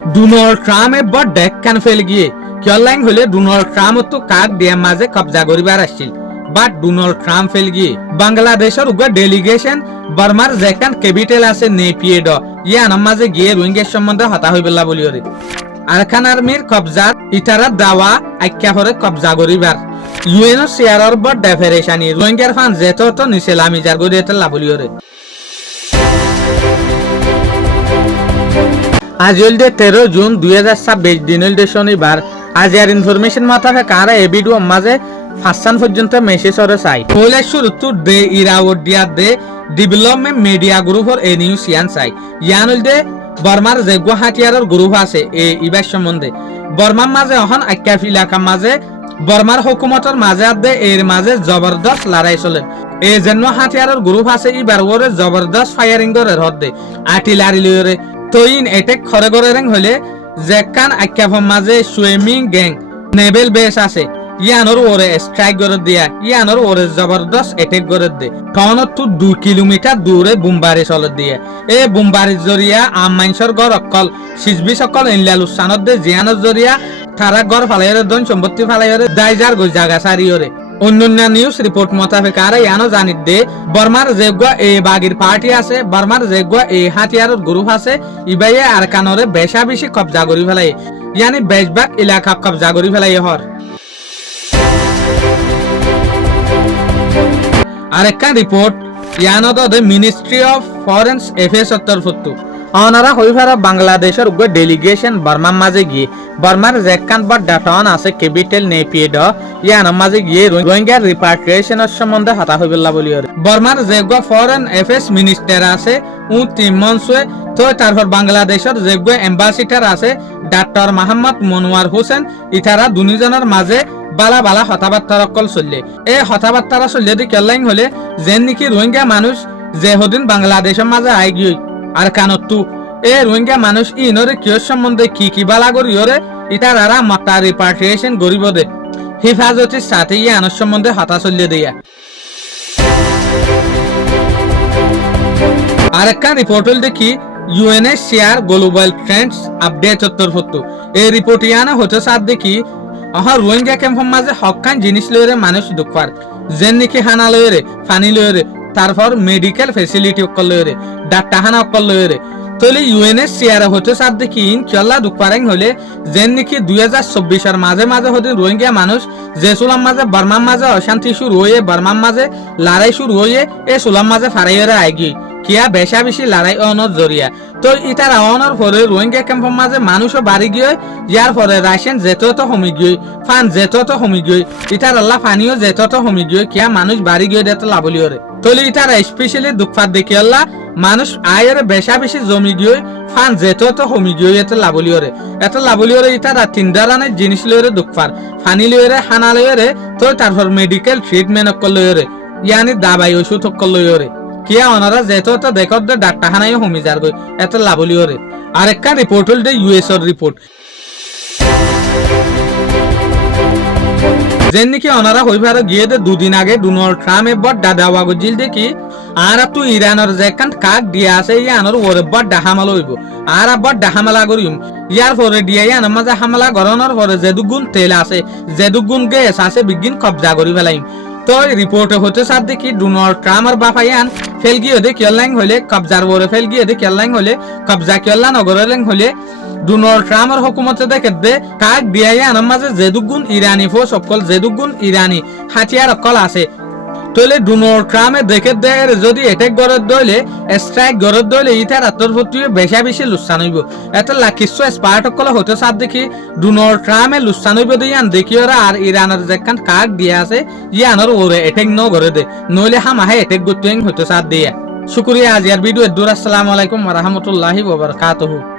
Donald ট্রাম্পে বড় Deccan fail গিয়ে কিয়লাইং হলে ডোনাল্ড ট্রাম্প তো কাক দিয়া মাঝে কবজা করিবার আসছিল বাট ডোনাল্ড ট্রাম্প ফেল গিয়ে বাংলাদেশের উগা ডেলিগেশন বর্মার যেখান ক্যাপিটাল আছে নেপিয়েড ইয়ানোর মাঝে গিয়ে রোহিঙ্গার সম্বন্ধে হতা হইবেলা বলিওরে আরকান আর্মির কবজার ইটারা দাওয়া আখ্যা করে কবজা করিবার ইউএনও শেয়ারর বড় ডেফারেশানি রোহিঙ্গার ফান যেত তো নিচেলামি যার গড়িয়েতে লাবলিওরে আজ হলদে 13 জুন 2026 দিন হলদে শনিবার আজ এর ইনফরমেশন মাথাকে কারা এ ভিডিও মাঝে ফাঁসান পর্যন্ত মেসেজ করে চাই হলে শুরু তো দে ইরাওডিয়া দে ডেভেলপমেন্ট মিডিয়া গ্রুপর এ নিউজ ইয়ান চাই ইয়ান হলদে বর্মার যে গুয়াহাটিয়ার গ্রুপ আছে এই ইবার সম্বন্ধে বর্মার মাঝে অহন আক্কাফ এলাকার মাঝে বর্মার হুকুমতর মাঝে আদে এর মাঝে জবরদস্ত লড়াই চলে এই জন্য হাতিয়ারের গ্রুপ আছে ইবার ওরে জবরদস্ত ফায়ারিং করে হদে আর্টিলারি লইরে তইন এটেক খরে করে রেং হলে যেখান আক্কাফর মাঝে সুইমিং গ্যাং নেভেল বেস আছে ইয়ানোর ওরে স্ট্রাইক করে দিয়া ইয়ানোর ওরে জবরদস্ত এটেক করে দে টনত তো 2 কিলোমিটার দূরে বুমবারি চলে দিয়ে এই বুমবারির জরিয়া আমাইনসর গর অকল সিজবি সকল ইনলালুসানত দে জিয়ানোর জরিয়া তারা গর ফালাইরে দন সম্পত্তি ফালাইরে দাইজার গো জায়গা সারিওরে অন্যান্য নিউজ রিপোর্ট মোতাবেক আর ইয়ানো জানিত দে বর্মার যেগুয়া এই বাগির পার্টি আছে বর্মার যেগুয়া এই হাতিয়ারের গ্রুপ আছে ইবাইয়ে আর কানরে বেশা বেশি কবজা করি ফেলাই ইয়ানি বেশবাগ এলাকা কবজা করি ফেলাই হর আরেকটা রিপোর্ট ইয়ানো the ministry of foreign affairs তরফতু অনারা হইফারা বাংলাদেশের উগ্র ডেলিগেশন বর্মার মাঝে গিয়ে বর্মার যেখান বড় ডাটান আছে ক্যাপিটাল নেপিয়েড ইয়ানোর মাঝে গিয়ে রোহিঙ্গার রিপাট্রিয়েশনের সম্বন্ধে হতা হইবেলা বলি বর্মার যেগুলো ফরেন অ্যাফেয়ার্স মিনিস্টার আছে ও তিমনসুয়ে তো তারপর বাংলাদেশের যেগুলো এম্বাসিডার আছে ডাক্তার মোহাম্মদ মনোয়ার হোসেন ইতারা দুজনের মাঝে বালা বালা হতাবার্তা অকল চললে এই হতাবার্তারা চললে দি কেলাইং হলে যেন নাকি রোহিঙ্গা মানুষ যে হদিন বাংলাদেশের মাঝে আই গিয়ে আর কানতু এ রোহিঙ্গা মানুষ ইনরে কিয়র সম্বন্ধে কি বালা করিওরে ইটার আরা মাতা রিপাট্রিয়েশন গরিব দে হিফাজতির সাথে ইয়ানোর সম্বন্ধে হতা চললে দিয়া আরেকটা রিপোর্ট হল দেখি ইউএনএইচসিআর গ্লোবাল ট্রেন্ডস আপডেট তরফতু এই রিপোর্ট ইয়ানা হতে সাথ দেখি রোহিঙ্গা ক্যাম্পের মাঝে হকান জিনিস লইরে মানুষ দুঃখার যেন নাকি হানা লইরে পানি লইরে তারপর মেডিকেল ফেসিলিটি অকল লইরে ডাক্তার হানা অকল লইরে তাহলে ইউএনএইচসিআর হতে সাথ দেখি ইনশাল্লাহ দুঃখারেং হলে যেন নাকি 2024 মাঝে মাঝে হতে রোহিঙ্গা মানুষ যে সুলাম মাঝে বর্মার মাঝে অশান্তি শুরু হয়ে বর্মার মাঝে লড়াই শুরু হয়ে এ সুলাম মাঝে ফারাইরে আইগি কিয়া বেশা বেশি লড়াই অনর জরিয়া তো ইটার আওয়ানোর পরে রোহিঙ্গা ক্যাম্পের মাঝে মানুষও বাড়ি গিয়ে ইয়ার পরে রাশিয়ান যেত তো কমি গিয়ে ফান যেত তো কমি গিয়ে ইটার আল্লাহ পানিও যেত তো কমি গিয়ে কিয়া মানুষ বাড়ি গিয়ে দেত লাভলি ওরে তলে ইটার স্পেশালি দুঃখাত দেখি আল্লাহ মানুষ আয়ের বেশা বেশি জমি গিয়ে ফান যেত তো কমি গিয়ে এত লাভলি ওরে ইটার তিনদারানের জিনিস লইরে দুঃখার ফানি লইরে হানা লইরে তো তারপর মেডিকেল ট্রিটমেন্ট অকল লইরে ইয়ানি দাবাই ওষুধ অকল লইরে কিয়া ওনারা যেত তো দেখত দে ডাক্তার হানাই হমি যার গই এত লাভলি ওরে আরেকটা রিপোর্ট হল দে ইউএস এর রিপোর্ট যেন নাকি ওনারা হইবার গিয়ে দে দুদিন আগে ডোনাল্ড ট্রাম্প এবার দাদাওয়া গজিল দেখি আর তো ইরানের যেখান কাক দিয়া আছে ইয়ানোর ওরে বড় হামলা হইব আর আবার হামলা করিম ইয়ার পরে দিয়া ইয়ানোর মাঝে হামলা গরনের পরে যেদুগুণ তেল আছে যেদুগুণ গ্যাস আছে বিগিন কবজা করি ফেলাইম তো রিপোর্টে হতে সাথ দেখি ডোনাল্ড ট্রাম্পের বাপাইয়ান ফেল গিয়ে দে কেলাইং হলে কবজার ওরে ফেল গিয়ে দে কেলাইং হলে কবজা কেলা নগরেলেং হলে ডোনাল্ড ট্রাম্পের হুকুমতে দেখে দে কাক দিয়া ইয়ানোর মাঝে যেদুগুণ ইরানি ফোর্স অকল যেদুগুণ ইরানি হাতিয়ার অকল আছে তাহলে ডোনাল্ড ট্রাম্পে দেখে দে যদি এটেক গড়ত দইলে স্ট্রাইক গড়ত দইলে ইটার আত্মপ্রতি বেশা বেশি লুচ্ছান হইব এত লাখিস্য স্পার্ট অকল হতে সাথ দেখি ডোনাল্ড ট্রাম্পে লুচ্ছান হইব দিয়ে দেখি ওরা আর ইরানের যেখান কাক দিয়া আছে ইয়ানোর ওরে এটেক ন গড়ে দে নইলে হামাহে এটেক গতুয়েং হতে সাথ দিয়া শুক্রিয়া। আজ ইয়ার ভিডিও দূর। আসসালামু আলাইকুম ওয়া রাহমাতুল্লাহি ওয়া বারাকাতুহু।